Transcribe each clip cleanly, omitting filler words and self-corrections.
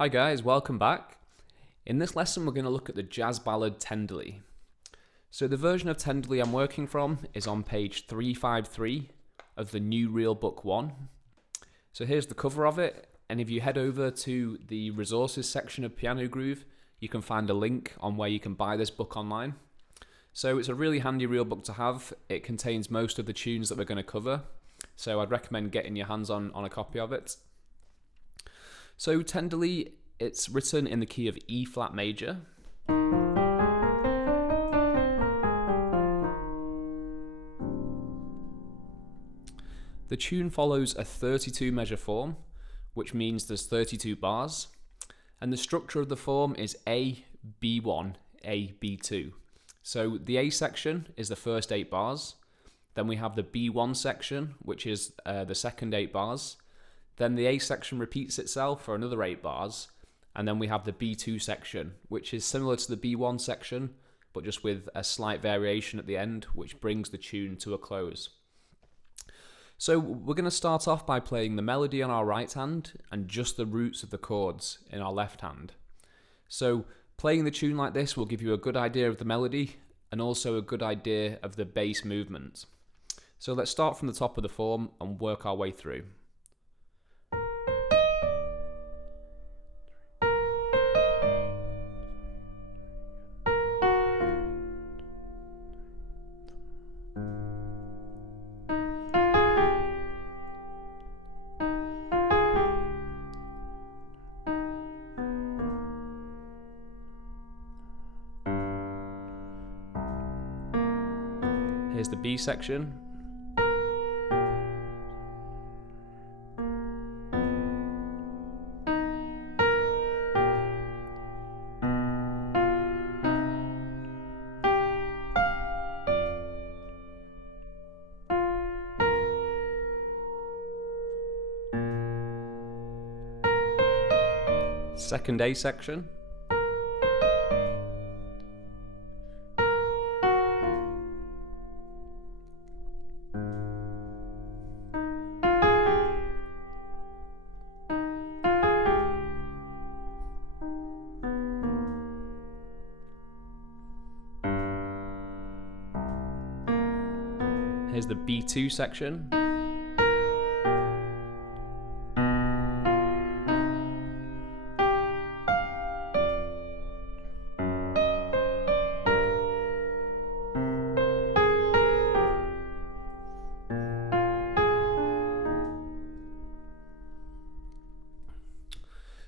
Hi guys, welcome back. In this lesson we're going to look at the jazz ballad Tenderly. So the version of Tenderly I'm working from is on page 353 of the New Real Book 1. So here's the cover of it, and if you head over to the resources section of Piano Groove, you can find a link on where you can buy this book online. So it's a really handy real book to have. It contains most of the tunes that we're going to cover, so I'd recommend getting your hands on a copy of it. So Tenderly, it's written in the key of E flat major. The tune follows a 32 measure form, which means there's 32 bars, and the structure of the form is A, B1, A, B2. So the A section is the first 8 bars, then we have the B1 section, which is the second 8 bars, then the A section repeats itself for another 8 bars, and then we have the B2 section, which is similar to the B1 section, but just with a slight variation at the end, which brings the tune to a close. So we're going to start off by playing the melody on our right hand and just the roots of the chords in our left hand. So playing the tune like this will give you a good idea of the melody and also a good idea of the bass movement. So let's start from the top of the form and work our way through. Here's the B section. Second A section. Here's the B2 section.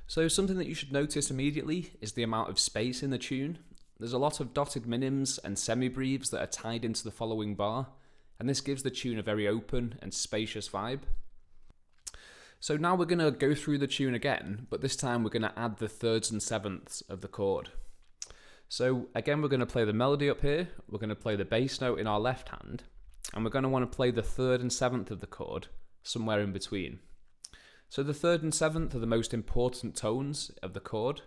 So something that you should notice immediately is the amount of space in the tune. There's a lot of dotted minims and semibreves that are tied into the following bar, and this gives the tune a very open and spacious vibe. So now we're going to go through the tune again, but this time we're going to add the thirds and sevenths of the chord. So again, we're going to play the melody up here, we're going to play the bass note in our left hand, and we're going to want to play the third and seventh of the chord somewhere in between. So the third and seventh are the most important tones of the chord.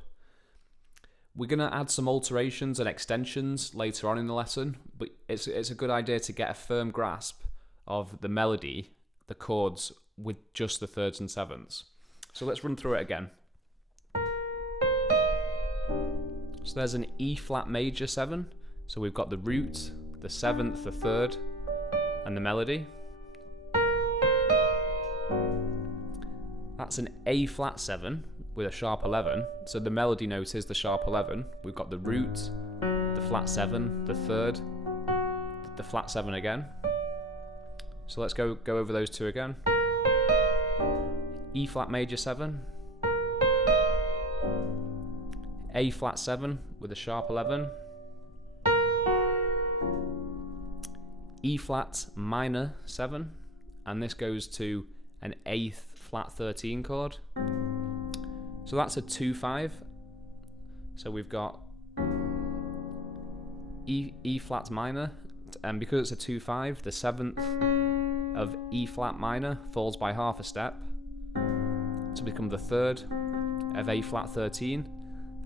We're going to add some alterations and extensions later on in the lesson, but it's a good idea to get a firm grasp of the melody, the chords, with just the thirds and sevenths. So let's run through it again. So there's an E flat major 7. So we've got the root, the seventh, the third, and the melody. That's an A flat 7 with a sharp 11. So the melody note is the sharp 11. We've got the root, the flat 7, the third, the flat 7 again. So let's go over those two again. E flat major 7, A flat 7 with a sharp 11, E flat minor 7, and this goes to an A flat 13 chord. So that's a 2-5. So we've got E flat minor, and because it's a 2-5, the seventh of E flat minor falls by half a step to become the third of A flat 13,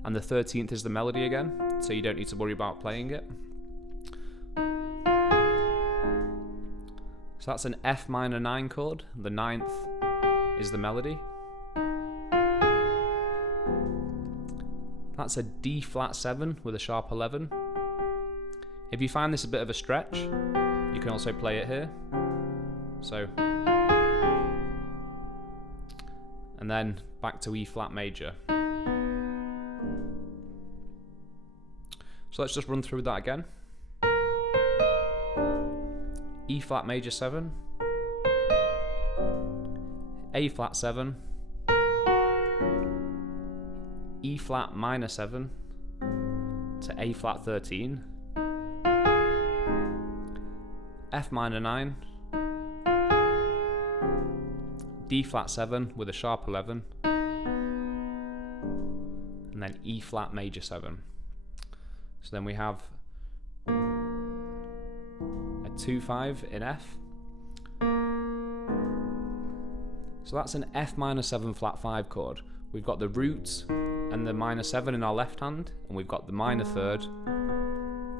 and the 13th is the melody again, so you don't need to worry about playing it. So that's an F minor 9 chord, the 9th is the melody. That's a D flat 7 with a sharp 11. If you find this a bit of a stretch, you can also play it here. So, and then back to E flat major. So let's just run through that again. E flat major 7, A flat 7, E flat minor 7 to A flat 13, F minor 9, D flat 7 with a sharp 11, and then E flat major 7. So then we have a 2-5 in F. So that's an F minor 7 flat 5 chord. We've got the root and the minor 7 in our left hand, and we've got the minor 3rd,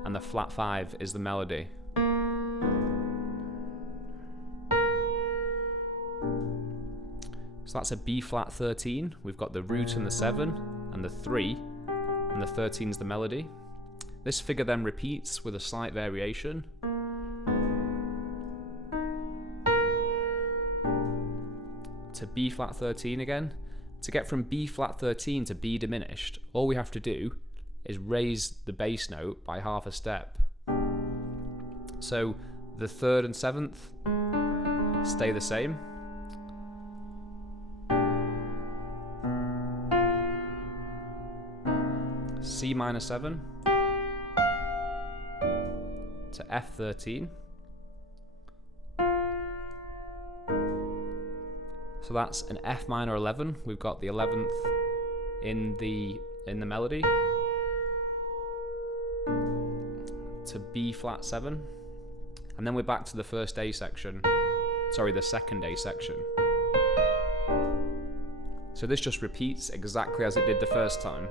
and the flat 5 is the melody. So that's a B flat 13. We've got the root and the 7 and the 3, and the 13 is the melody. This figure then repeats with a slight variation. To B flat 13 again. To get from B flat 13 to B diminished, all we have to do is raise the bass note by half a step. So the 3rd and 7th stay the same. C minor 7 to F13. So that's an F minor 11. We've got the 11th in the melody. To B flat 7. And then we're back to the first A section. Sorry, the second A section. So this just repeats exactly as it did the first time.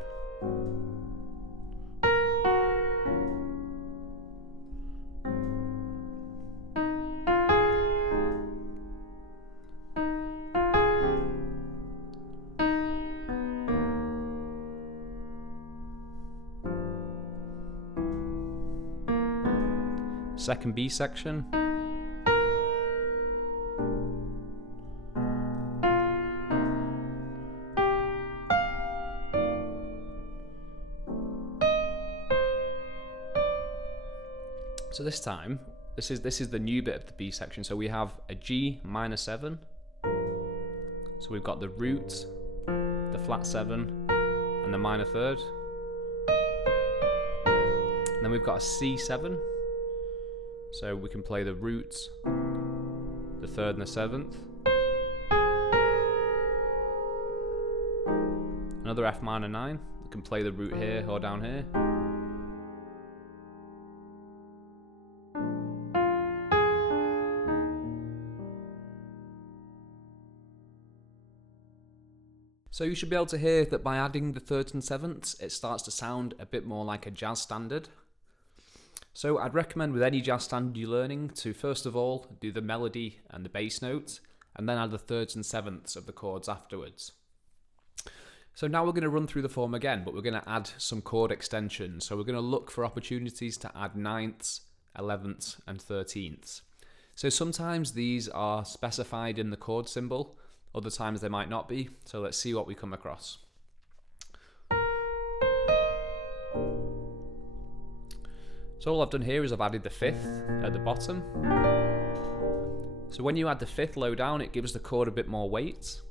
Second B section. So this time, this is the new bit of the B section. So we have a G minor 7. So we've got the root, the flat 7, and the minor 3rd. And then we've got a C7. So we can play the root, the 3rd and the 7th. Another F minor 9. We can play the root here or down here. So you should be able to hear that by adding the 3rds and 7ths, it starts to sound a bit more like a jazz standard. So I'd recommend with any jazz standard you're learning to first of all do the melody and the bass notes, and then add the 3rds and 7ths of the chords afterwards. So now we're going to run through the form again, but we're going to add some chord extensions. So we're going to look for opportunities to add 9ths, 11ths and 13ths. So sometimes these are specified in the chord symbol, other times they might not be. So let's see what we come across. So all I've done here is I've added the 5th at the bottom. So when you add the 5th low down, it gives the chord a bit more weight.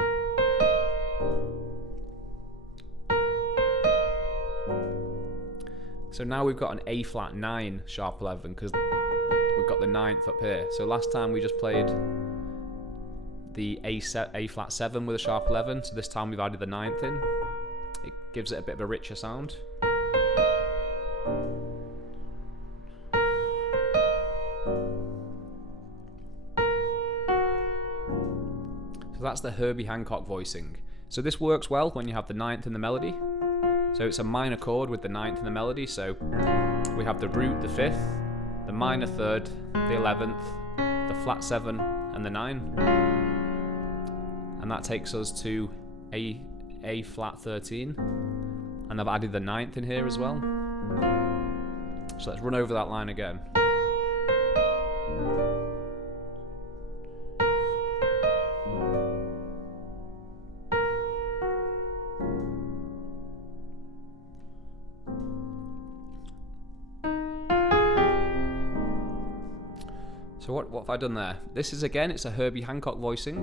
So now we've got an A flat 9 sharp 11 because we've got the 9th up here. So last time we just played the A flat 7 with a sharp 11. So this time we've added the 9th in. It gives it a bit of a richer sound. So that's the Herbie Hancock voicing. So this works well when you have the 9th in the melody. So it's a minor chord with the 9th in the melody. So we have the root, the 5th, the minor 3rd, the 11th, the flat 7 and the 9. And that takes us to A flat 13. And I've added the 9th in here as well. So let's run over that line again. So what have I done there? This is, again, it's a Herbie Hancock voicing,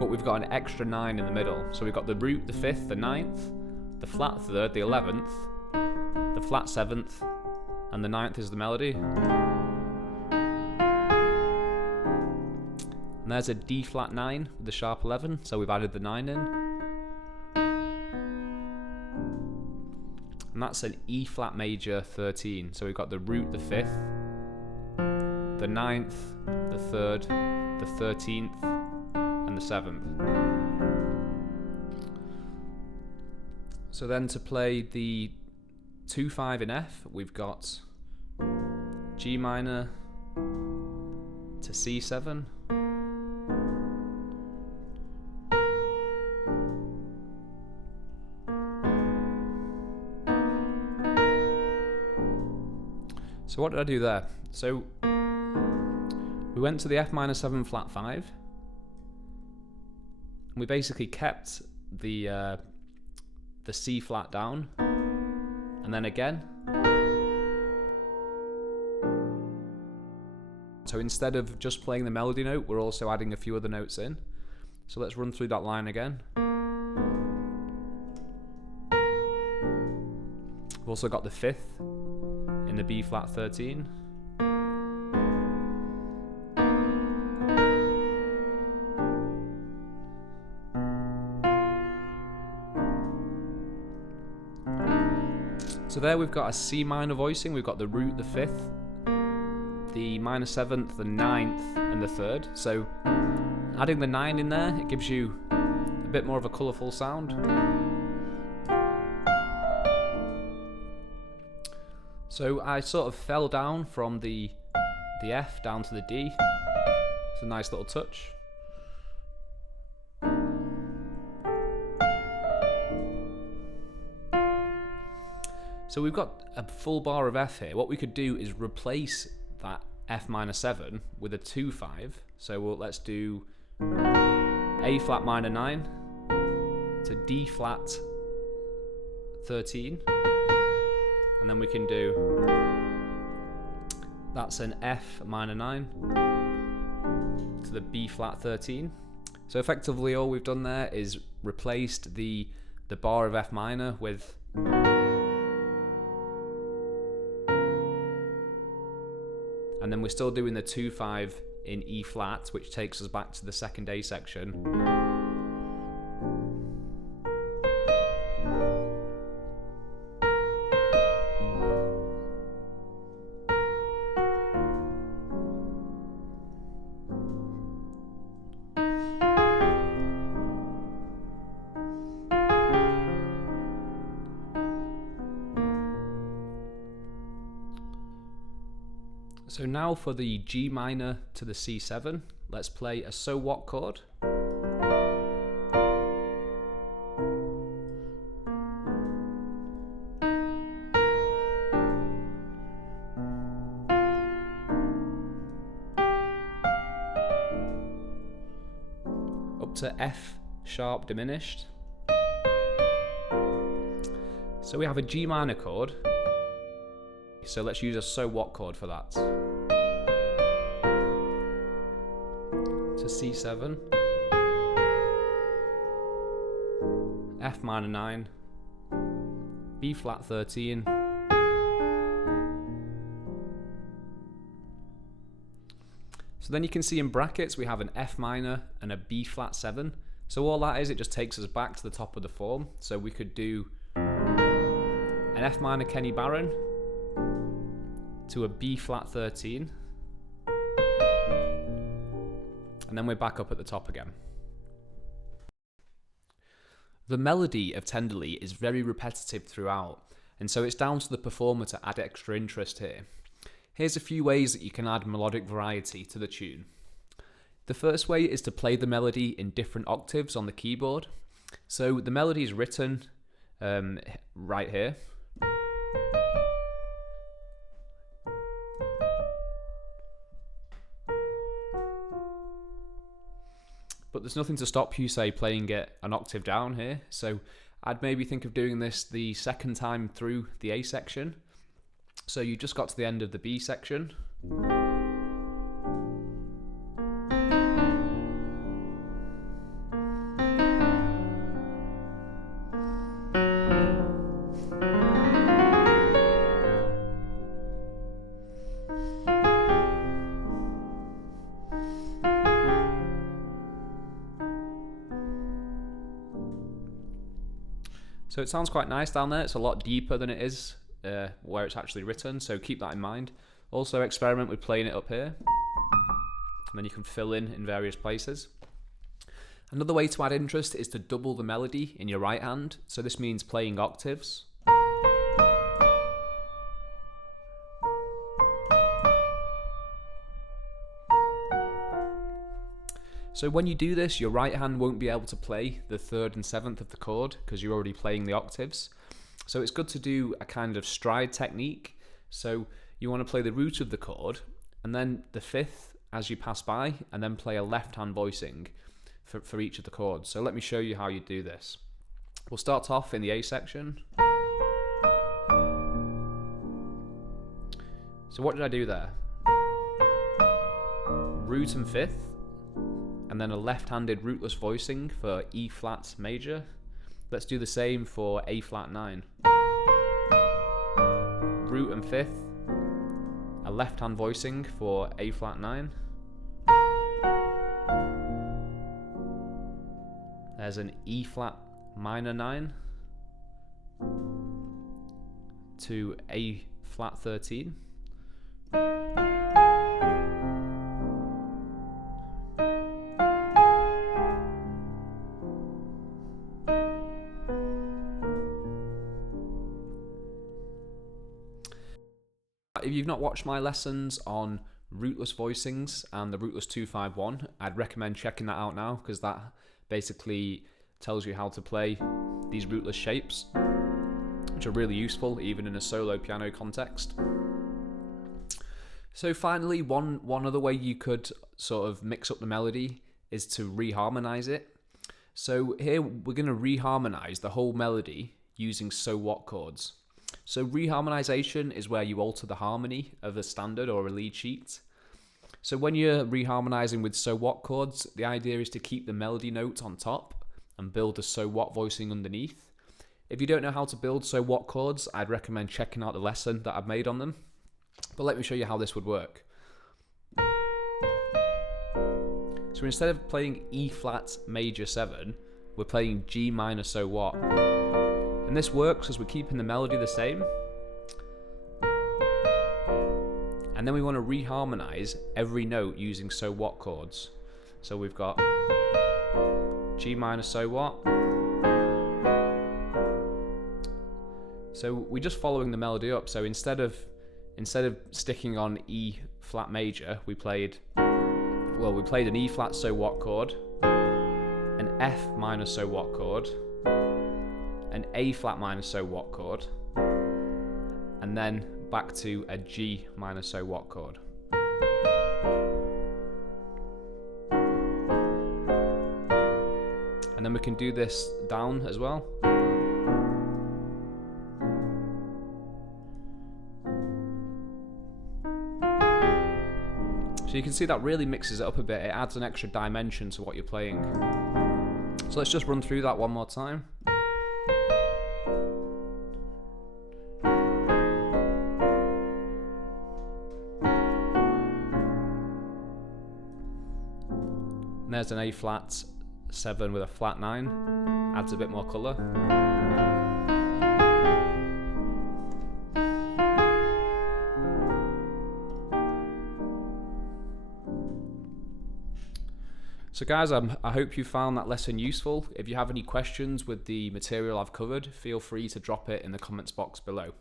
but we've got an extra 9 in the middle. So we've got the root, the 5th, the 9th, the flat 3rd, the 11th, the flat 7th, and the 9th is the melody. And there's a D flat 9 with the sharp 11, so we've added the 9 in. And that's an E flat major 13, so we've got the root, the 5th, the 9th, the 3rd, the 13th, and the 7th. So then to play the 2-5 in F, we've got G minor to C7, so what did I do there? So we went to the F minor 7 flat 5, and we basically kept the C flat down, and then again. So instead of just playing the melody note, we're also adding a few other notes in. So let's run through that line again. We've also got the 5th in the B flat 13. So there we've got a C minor voicing, we've got the root, the 5th, the minor 7th, the 9th, and the 3rd. So adding the 9 in there, it gives you a bit more of a colourful sound. So I sort of fell down from the F down to the D. It's a nice little touch. So we've got a full bar of F here. What we could do is replace that F minor 7 with a 2-5. So let's do A flat minor 9 to D flat 13. And then we can do, that's an F minor 9 to the B flat 13. So effectively all we've done there is replaced the bar of F minor with and then we're still doing the 2-5 in E flat, which takes us back to the second A section. So now for the G minor to the C7, let's play a so what chord. Up to F sharp diminished. So we have a G minor chord. So let's use a so what chord for that. To C7, F minor 9, B flat 13, so then you can see in brackets we have an F minor and a B flat 7. So all that is, it just takes us back to the top of the form. So we could do an F minor Kenny Barron to a B flat 13, and then we're back up at the top again. The melody of Tenderly is very repetitive throughout, and so it's down to the performer to add extra interest here. Here's a few ways that you can add melodic variety to the tune. The first way is to play the melody in different octaves on the keyboard. So the melody is written right here. But there's nothing to stop you, say, playing it an octave down here. So I'd maybe think of doing this the second time through the A section. So you just got to the end of the B section. So it sounds quite nice down there. It's a lot deeper than it is where it's actually written, so keep that in mind. Also experiment with playing it up here, and then you can fill in various places. Another way to add interest is to double the melody in your right hand. So this means playing octaves. So when you do this, your right hand won't be able to play the third and seventh of the chord because you're already playing the octaves. So it's good to do a kind of stride technique. So you want to play the root of the chord and then the fifth as you pass by, and then play a left hand voicing for each of the chords. So let me show you how you do this. We'll start off in the A section. So what did I do there? Root and fifth, and then a left-handed rootless voicing for E flat major. Let's do the same for A flat 9. Root and fifth, a left-hand voicing for A flat 9. There's an E flat minor 9 to A flat 13. If you've not watched my lessons on rootless voicings and the rootless 251, I'd recommend checking that out now, because that basically tells you how to play these rootless shapes, which are really useful even in a solo piano context. So finally, one other way you could sort of mix up the melody is to reharmonize it. So here we're going to reharmonize the whole melody using so what chords. So reharmonization is where you alter the harmony of a standard or a lead sheet. So when you're reharmonizing with so what chords, the idea is to keep the melody note on top and build a so what voicing underneath. If you don't know how to build so what chords, I'd recommend checking out the lesson that I've made on them. But let me show you how this would work. So instead of playing E flat major 7, we're playing G minor so what. And this works because we're keeping the melody the same. And then we want to reharmonize every note using so what chords. So we've got G minor so what. So we're just following the melody up. So instead of sticking on E flat major, we played an E flat so what chord, an F minor so what chord, an A flat minor so what chord, and then back to a G minor so what chord. And then we can do this down as well. So you can see that really mixes it up a bit. It adds an extra dimension to what you're playing. So let's just run through that one more time. And there's an A flat 7 with a flat 9, adds a bit more colour. So guys, I hope you found that lesson useful. If you have any questions with the material I've covered, feel free to drop it in the comments box below.